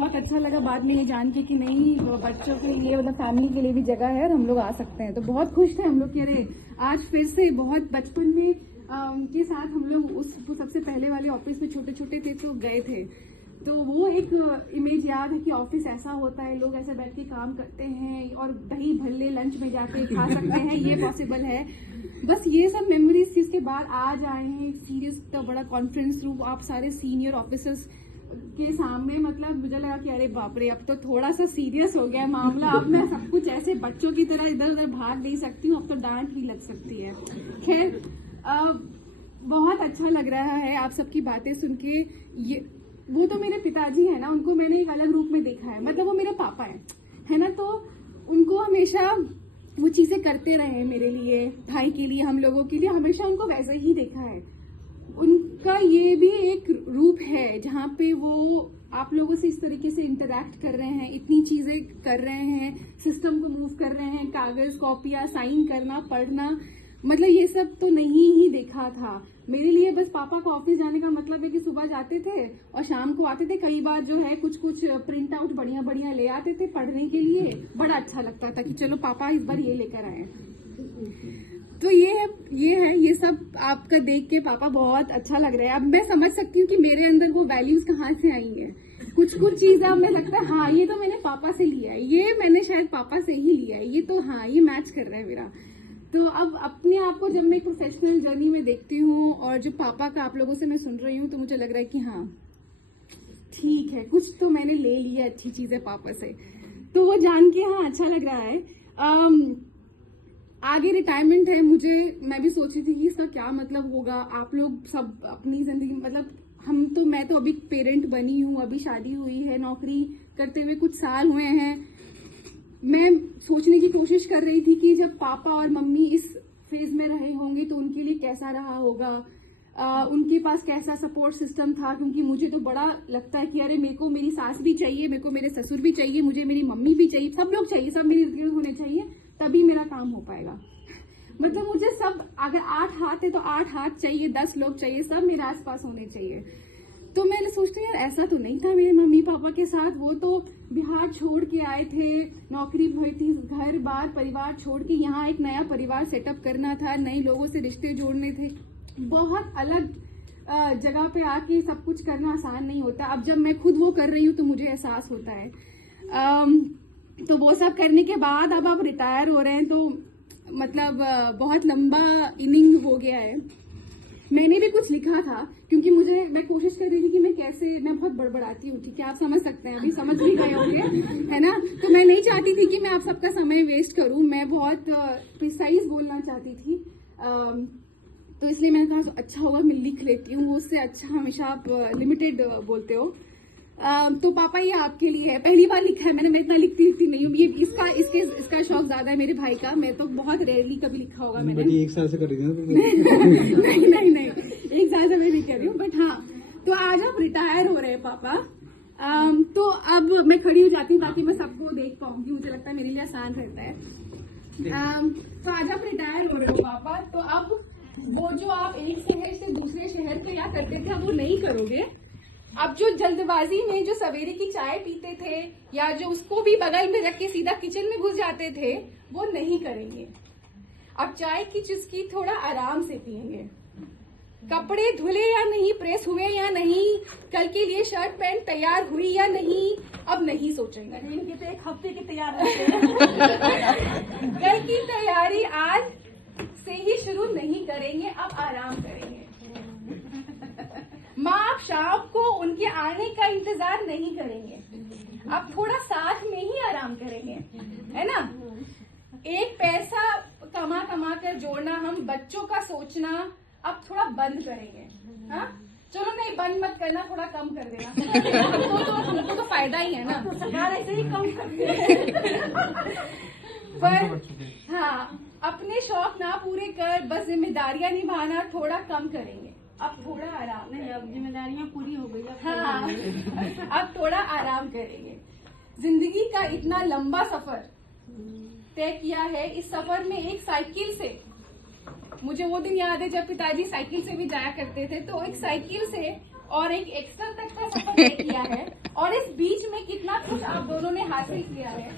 बहुत अच्छा लगा बाद में ये जान के कि नहीं बच्चों के लिए मतलब फैमिली के लिए भी जगह है और हम लोग आ सकते हैं। तो बहुत खुश थे हम लोग कि अरे आज फिर से बहुत बचपन में के साथ हम लोग उस सबसे पहले वाले ऑफिस में छोटे छोटे थे तो गए थे। तो वो एक इमेज याद है कि ऑफिस ऐसा होता है, लोग ऐसे बैठ के काम करते हैं और दही भल्ले लंच में जाके खा सकते हैं, ये पॉसिबल है। बस ये सब मेमोरीज जिसके बाद आज आए हैं सीरियस तो बड़ा कॉन्फ्रेंस रूम, आप सारे सीनियर ऑफिसर्स के सामने, मतलब मुझे लगा कि अरे बाप रे अब तो थोड़ा सा सीरियस हो गया मामला, अब मैं सब कुछ ऐसे बच्चों की तरह इधर उधर भाग नहीं सकती हूँ, अब तो डांट भी लग सकती है। खैर बहुत अच्छा लग रहा है आप सबकी बातें सुन के। ये वो तो मेरे पिताजी है ना, उनको मैंने एक अलग रूप में देखा है, मतलब वो मेरे पापा है ना, तो उनको हमेशा वो चीजें करते रहे मेरे लिए, भाई के लिए, हम लोगों के लिए, हमेशा उनको वैसे ही देखा है। उनका ये भी एक रूप है जहाँ पे वो आप लोगों से इस तरीके से इंटरैक्ट कर रहे हैं, इतनी चीजें कर रहे हैं, सिस्टम को मूव कर रहे हैं, कागज कॉपियां साइन करना पढ़ना, मतलब ये सब तो नहीं ही देखा था मेरे लिए। बस पापा को ऑफिस जाने का मतलब है कि सुबह जाते थे और शाम को आते थे, कई बार जो है कुछ प्रिंट आउट बढ़िया बढ़िया ले आते थे पढ़ने के लिए, बड़ा अच्छा लगता था कि चलो पापा इस बार ये लेकर आए। तो ये सब आपका देख के पापा बहुत अच्छा लग रहा है। अब मैं समझ सकती हूँ कि मेरे अंदर वो वैल्यूज कहाँ से आई हैं। कुछ चीजें अब मैं लगता है हाँ ये तो मैंने पापा से लिया है, ये मैंने शायद पापा से ही लिया है, ये तो हाँ ये मैच कर रहा है मेरा। तो अब अपने आप को जब मैं प्रोफेशनल जर्नी में देखती हूँ और जो पापा का आप लोगों से मैं सुन रही हूँ, तो मुझे लग रहा है कि हाँ ठीक है, कुछ तो मैंने ले लिया अच्छी चीजें पापा से। तो वो जान के हाँ अच्छा लग रहा है। आगे रिटायरमेंट है, मैं भी सोची थी कि इसका क्या मतलब होगा। आप लोग सब अपनी जिंदगी मतलब मैं तो अभी पेरेंट बनी हूँ, अभी शादी हुई है, नौकरी करते हुए कुछ साल हुए हैं। मैं सोचने की कोशिश कर रही थी कि जब पापा और मम्मी इस फेज में रहे होंगे तो उनके लिए कैसा रहा होगा, उनके पास कैसा सपोर्ट सिस्टम था। क्योंकि मुझे तो बड़ा लगता है कि अरे मेरे को मेरी सास भी चाहिए, मेरे को मेरे ससुर भी चाहिए, मुझे मेरी मम्मी भी चाहिए, सब लोग चाहिए, सब मेरे इर्द गिर्द होने चाहिए, तभी मेरा काम हो पाएगा। मतलब मुझे सब, अगर 8 हाथ है तो 8 हाथ चाहिए, 10 लोग चाहिए, सब मेरे आसपास होने चाहिए। तो मैंने सोचती यार ऐसा तो नहीं था मेरे मम्मी पापा के साथ। वो तो बिहार छोड़ के आए थे, नौकरी भरी थी, घर बार परिवार छोड़ के यहाँ एक नया परिवार सेटअप करना था, नए लोगों से रिश्ते जोड़ने थे, बहुत अलग जगह पे आके सब कुछ करना आसान नहीं होता। अब जब मैं खुद वो कर रही हूँ तो मुझे एहसास होता है। तो वो सब करने के बाद अब आप रिटायर हो रहे हैं तो मतलब बहुत लंबा इनिंग हो गया है। मैंने भी कुछ लिखा था क्योंकि मैं कोशिश कर रही थी कि मैं बहुत बड़बड़ाती हूँ, ठीक है, आप समझ सकते हैं, अभी समझ भी गए होंगे, है ना। तो मैं नहीं चाहती थी कि मैं आप सबका समय वेस्ट करूँ, मैं बहुत प्रिसाइज बोलना चाहती थी। तो इसलिए मैंने कहा अच्छा होगा मैं लिख लेती हूँ, उससे अच्छा हमेशा आप लिमिटेड बोलते हो। तो पापा ये आपके लिए है, पहली बार लिखा है मैंने, मैं इतना लिखती नहीं हूँ, ये इसका शौक ज्यादा है मेरे भाई का, मैं तो बहुत रेयरली कभी लिखा होगा मैंने। 1 साल से कर रही थी नहीं 1 साल से मैं नहीं कर रही हूँ, बट हाँ। तो आज आप रिटायर हो रहे हैं पापा, तो अब मैं खड़ी हो जाती हूँ ताकि मैं सबको देख पाऊंगी, मुझे लगता है मेरे लिए आसान रहता है। तो आज आप रिटायर हो रहे हो पापा, तो अब वो जो आप एक शहर से दूसरे शहर के या करते थे अब वो नहीं करोगे। अब जो जल्दबाजी में जो सवेरे की चाय पीते थे या जो उसको भी बगल में रख के सीधा किचन में घुस जाते थे वो नहीं करेंगे। अब चाय की चुस्की थोड़ा आराम से पिएंगे, कपड़े धुले या नहीं, प्रेस हुए या नहीं, कल के लिए शर्ट पैंट तैयार हुई या नहीं, अब नहीं सोचेंगे। इनके तो 1 हफ्ते की तैयार घर की तैयारी आज से ही शुरू नहीं करेंगे, अब आराम करेंगे। माँ आप शाम को उनके आने का इंतजार नहीं करेंगे, अब थोड़ा साथ में ही आराम करेंगे, है ना। एक पैसा कमा कर जोड़ना, हम बच्चों का सोचना अब थोड़ा बंद करेंगे। हाँ चलो नहीं बंद मत करना, थोड़ा कम कर देना, तुमको तो फायदा ही है ना, सरकार ऐसे ही कम कर पर हाँ अपने शौक ना पूरे कर बस जिम्मेदारियां निभाना थोड़ा कम करेंगे, अब थोड़ा आराम। नहीं, अब जिम्मेदारियां पूरी हो गई, हाँ अब थोड़ा आराम करेंगे। जिंदगी का इतना लंबा सफर तय किया है, इस सफर में एक साइकिल से, मुझे वो दिन याद है जब पिताजी साइकिल से भी जाया करते थे, तो एक साइकिल से और एक एक्सेल तक का सफर तय किया है, और इस बीच में कितना कुछ आप दोनों ने हासिल किया है।